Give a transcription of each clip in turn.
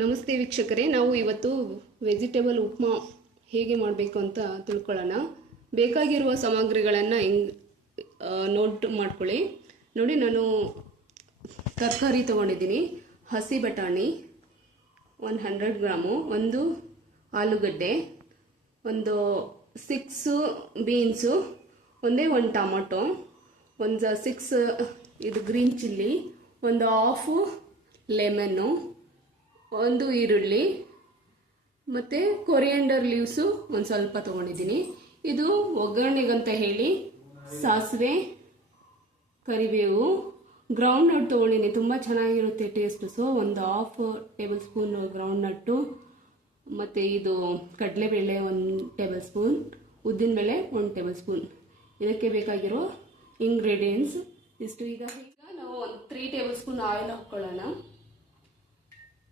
ನಮಸ್ತೆ ವೀಕ್ಷಕರೇ, ನಾವು ಇವತ್ತು ವೆಜಿಟೇಬಲ್ ಉಪ್ಮಾ ಹೇಗೆ ಮಾಡಬೇಕು ಅಂತ ತಿಳ್ಕೊಳ್ಳೋಣ. ಬೇಕಾಗಿರುವ ಸಾಮಗ್ರಿಗಳನ್ನು ನೋಟ್ ಮಾಡ್ಕೊಳ್ಳಿ. ನೋಡಿ, ನಾನು ತರಕಾರಿ ತೊಗೊಂಡಿದ್ದೀನಿ. ಹಸಿ ಬಟಾಣಿ 100 ಗ್ರಾಮು, ಒಂದು ಆಲೂಗಡ್ಡೆ, ಒಂದು 6 ಬೀನ್ಸು, ಒಂದು ಟೊಮೊಟೊ, ಒಂದು 6 ಇದು ಗ್ರೀನ್ ಚಿಲ್ಲಿ, ಒಂದು ಹಾಫು ಲೆಮನ್ನು, ಒಂದು ಈರುಳ್ಳಿ ಮತ್ತು ಕೊರಿಯಂಡರ್ ಲೀವ್ಸು ಒಂದು ಸ್ವಲ್ಪ ತೊಗೊಂಡಿದ್ದೀನಿ. ಇದು ಒಗ್ಗರಣೆಗಂತ ಹೇಳಿ ಸಾಸಿವೆ, ಕರಿಬೇವು, ಗ್ರೌಂಡ್ ನಟ್ ತೊಗೊಂಡಿದ್ದೀನಿ. ತುಂಬ ಚೆನ್ನಾಗಿರುತ್ತೆ ಟೇಸ್ಟು. ಸೊ ಒಂದು half table spoon ground nut, ಮತ್ತು ಇದು ಕಡಲೆಬೇಳೆ 1 ಟೇಬಲ್ ಸ್ಪೂನ್, ಉದ್ದಿನಬೇಳೆ 1 ಟೇಬಲ್ ಸ್ಪೂನ್. ಇದಕ್ಕೆ ಬೇಕಾಗಿರೋ ಇಂಗ್ರೀಡಿಯೆಂಟ್ಸ್ ಇಷ್ಟು. ಈಗ ನಾವು ಒಂದು 3 ಟೇಬಲ್ ಸ್ಪೂನ್ ಆಯಿಲ್ ಹಾಕ್ಕೊಳ್ಳೋಣ.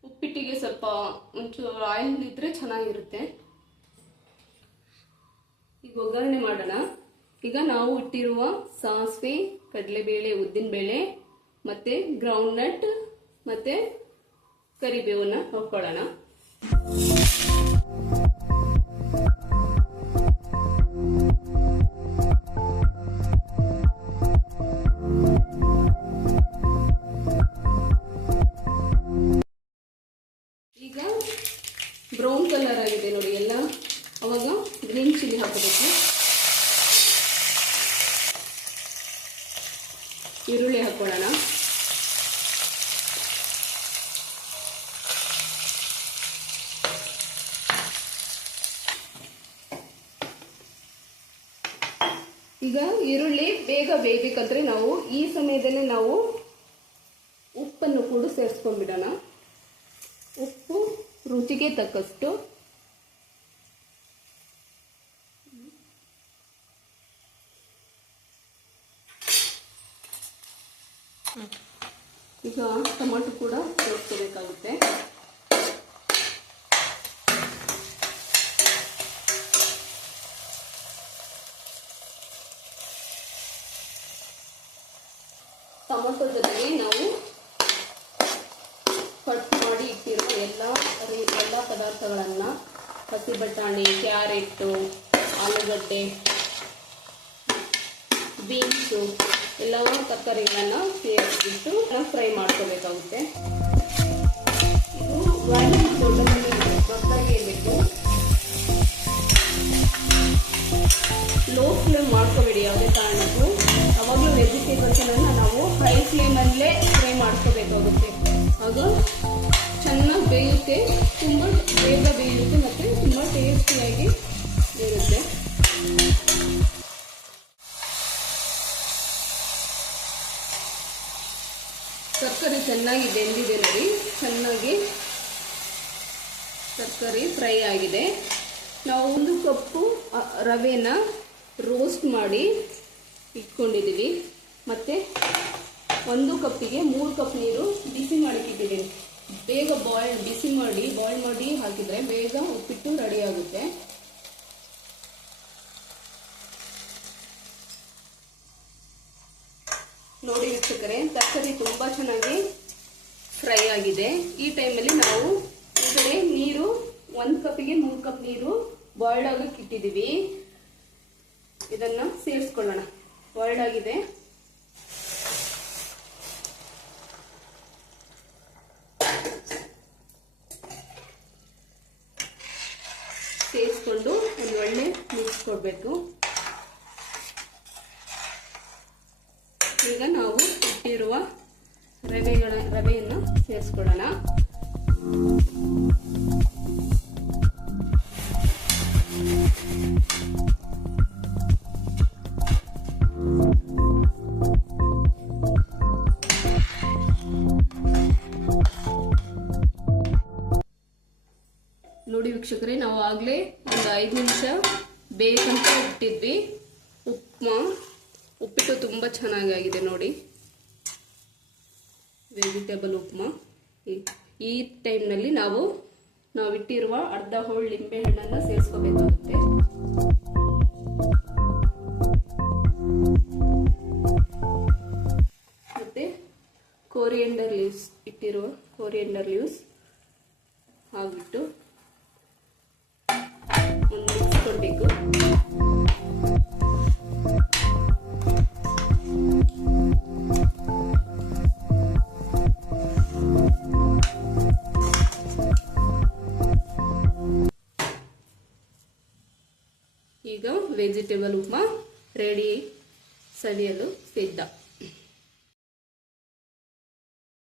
ಉಪ್ಪಿಟ್ಟಿಗೆ ಸ್ವಲ್ಪ ಒಂಚೂರು ಆಯಿಲ್ ಇದ್ರೆ ಚೆನ್ನಾಗಿರುತ್ತೆ. ಈಗ ಒಗ್ಗರಣೆ ಮಾಡೋಣ. ಈಗ ನಾವು ಇಟ್ಟಿರುವ ಸಾಸಿವೆ, ಕಡಲೆಬೇಳೆ, ಉದ್ದಿನಬೇಳೆ ಮತ್ತೆ ಗ್ರೌಂಡ್ ನಟ್ ಮತ್ತೆ ಕರಿಬೇವನ್ನ ಹಾಕೊಳ್ಳೋಣ. ಈಗ ಬ್ರೌನ್ ಕಲರ್ ಆಗಿದೆ ನೋಡಿ ಎಲ್ಲ. ಅವಾಗ ಗ್ರೀನ್ ಚಿಲ್ಲಿ ಹಾಕಬೇಕು. ಈರುಳ್ಳಿ ಹಾಕೊಳ್ಳೋಣ. ಈಗ ಈರುಳ್ಳಿ ಬೇಗ ಬೇಯಬೇಕಂದ್ರೆ ನಾವು ಈ ಸಮಯದಲ್ಲಿ ನಾವು ಉಪ್ಪನ್ನು ಕೂಡ ಸೇರಿಸ್ಕೊಂಡ್ಬಿಡೋಣ. ಉಪ್ಪು ರುಚಿಗೆ ತಕ್ಕಷ್ಟು. ಈಗ ಟೊಮೊಟೊ ಕೂಡ ಸೇರಿಸ್ಕೋಬೇಕಾಗುತ್ತೆ. ಟೊಮೊಟೊ ಜೊತೆಗೆ ನಾವು ಕಟ್ ಮಾಡಿ ಇಟ್ಟಿರುವ ಎಲ್ಲ ಪದಾರ್ಥಗಳನ್ನು, ಹಸಿ ಬಟಾಣಿ, ಕ್ಯಾರೆಟು, ಆಲೂಗಡ್ಡೆ, ಬೀನ್ಸು ಎಲ್ಲ ತರಕಾರಿಗಳನ್ನು ಸೇರಿಸ್ಬಿಟ್ಟು ನಾವು ಫ್ರೈ ಮಾಡ್ಕೋಬೇಕಾಗುತ್ತೆ. ಇದು ದೊಡ್ಡದಾಗಿ ಇರಬೇಕು. ಲೋ ಫ್ಲೇಮ್ ಮಾಡ್ಕೋಬೇಡಿ ಯಾವುದೇ ಕಾರಣಕ್ಕೂ. ಅವಾಗಲೂ ವೆಜಿಟೇಬಲ್ಸನ್ನು ನಾವು ಹೈ ಫ್ಲೇಮಲ್ಲೇ ಫ್ರೈ ಮಾಡ್ಕೋಬೇಕಾಗುತ್ತೆ. ಆಗ ಚೆನ್ನಾಗಿ ಬೇಯುತ್ತೆ, ತುಂಬ ಬೇಗ ಬೇಯುತ್ತೆ ಮತ್ತು ತುಂಬ ಟೇಸ್ಟಿಯಾಗಿ ಇರುತ್ತೆ. ತರಕಾರಿ ಚೆನ್ನಾಗಿ ಬೆಂದಿದೆ ನೋಡಿ. ಚೆನ್ನಾಗಿ ತರಕಾರಿ ಫ್ರೈ ಆಗಿದೆ. ನಾವು 1 ಕಪ್ಪು ರವೆನ ರೋಸ್ಟ್ ಮಾಡಿ ಇಟ್ಕೊಂಡಿದ್ದೀವಿ. ಮತ್ತು 1 ಕಪ್ಪಿಗೆ 3 ಕಪ್ ನೀರು ಬಿಸಿ ಮಾಡಿಟ್ಟಿದ್ದೀನಿ. ಬೇಗ ಬಾಯ್ಲ್ ಮಾಡಿ ಹಾಕಿದರೆ ಬೇಗ ಉಪ್ಪಿಟ್ಟು ರೆಡಿ ಆಗುತ್ತೆ. ನೋಡಿ ವೀಕ್ಷಕರೇ, ತರಕಾರಿ ತುಂಬ ಚೆನ್ನಾಗಿ ಫ್ರೈ ಆಗಿದೆ. ಈ ಟೈಮಲ್ಲಿ ನಾವು ಈ ಕಡೆ ನೀರು 1 ಕಪ್ಪಿಗೆ 3 ಕಪ್ ನೀರು ಬಾಯ್ಲ್ಡ್ ಆಗಕ್ಕೆ ಇಟ್ಟಿದ್ದೀವಿ. ಇದನ್ನು ಸೇರಿಸ್ಕೊಳ್ಳೋಣ. ಬಾಯ್ಲ್ಡ್ ಆಗಿದೆ. ಸೇರಿಸ್ಕೊಂಡು ಒಂದು ಒಳ್ಳೆ ಮಿಕ್ಸ್ ಕೊಡಬೇಕು. ಈಗ ನಾವು ಇಟ್ಟಿರುವ ರವೆಯನ್ನು ಸೇರಿಸ್ಕೊಳ್ಳೋಣ. ನೋಡಿ ವೀಕ್ಷಕರೇ, ನಾವು ಆಗಲೇ ಒಂದು 5 ನಿಮಿಷ ಬೇಕಂತ ಇಟ್ಟಿದ್ವಿ. ಉಪ್ಪಿಟ್ಟು ತುಂಬ ಚೆನ್ನಾಗಿದೆ ನೋಡಿ. ವೆಜಿಟೇಬಲ್ ಉಪ್ಮಾ. ಈ ಟೈಮ್ನಲ್ಲಿ ನಾವು ಇಟ್ಟಿರುವ ಅರ್ಧ ಹೋಳು ಲಿಂಬೆ ಹಣ್ಣನ್ನು ಸೇರಿಸ್ಕೋಬೇಕಾಗುತ್ತೆ. ಮತ್ತು ಕೊರಿಯಂಡರ್ ಲೀವ್ಸ್ ಇಟ್ಟಿರುವ ಕೊರಿಯಂಡರ್ ಲೀವ್ಸ್ ಹಾಕ್ಬಿಟ್ಟು ಒಂದು ಮಿಕ್ಸ್ ಕೊಡಬೇಕು. ಈಗ ವೆಜಿಟೇಬಲ್ ಉಪ್ಮಾ ರೆಡಿ, ಸವಿಯಲು ಸಿದ್ಧ.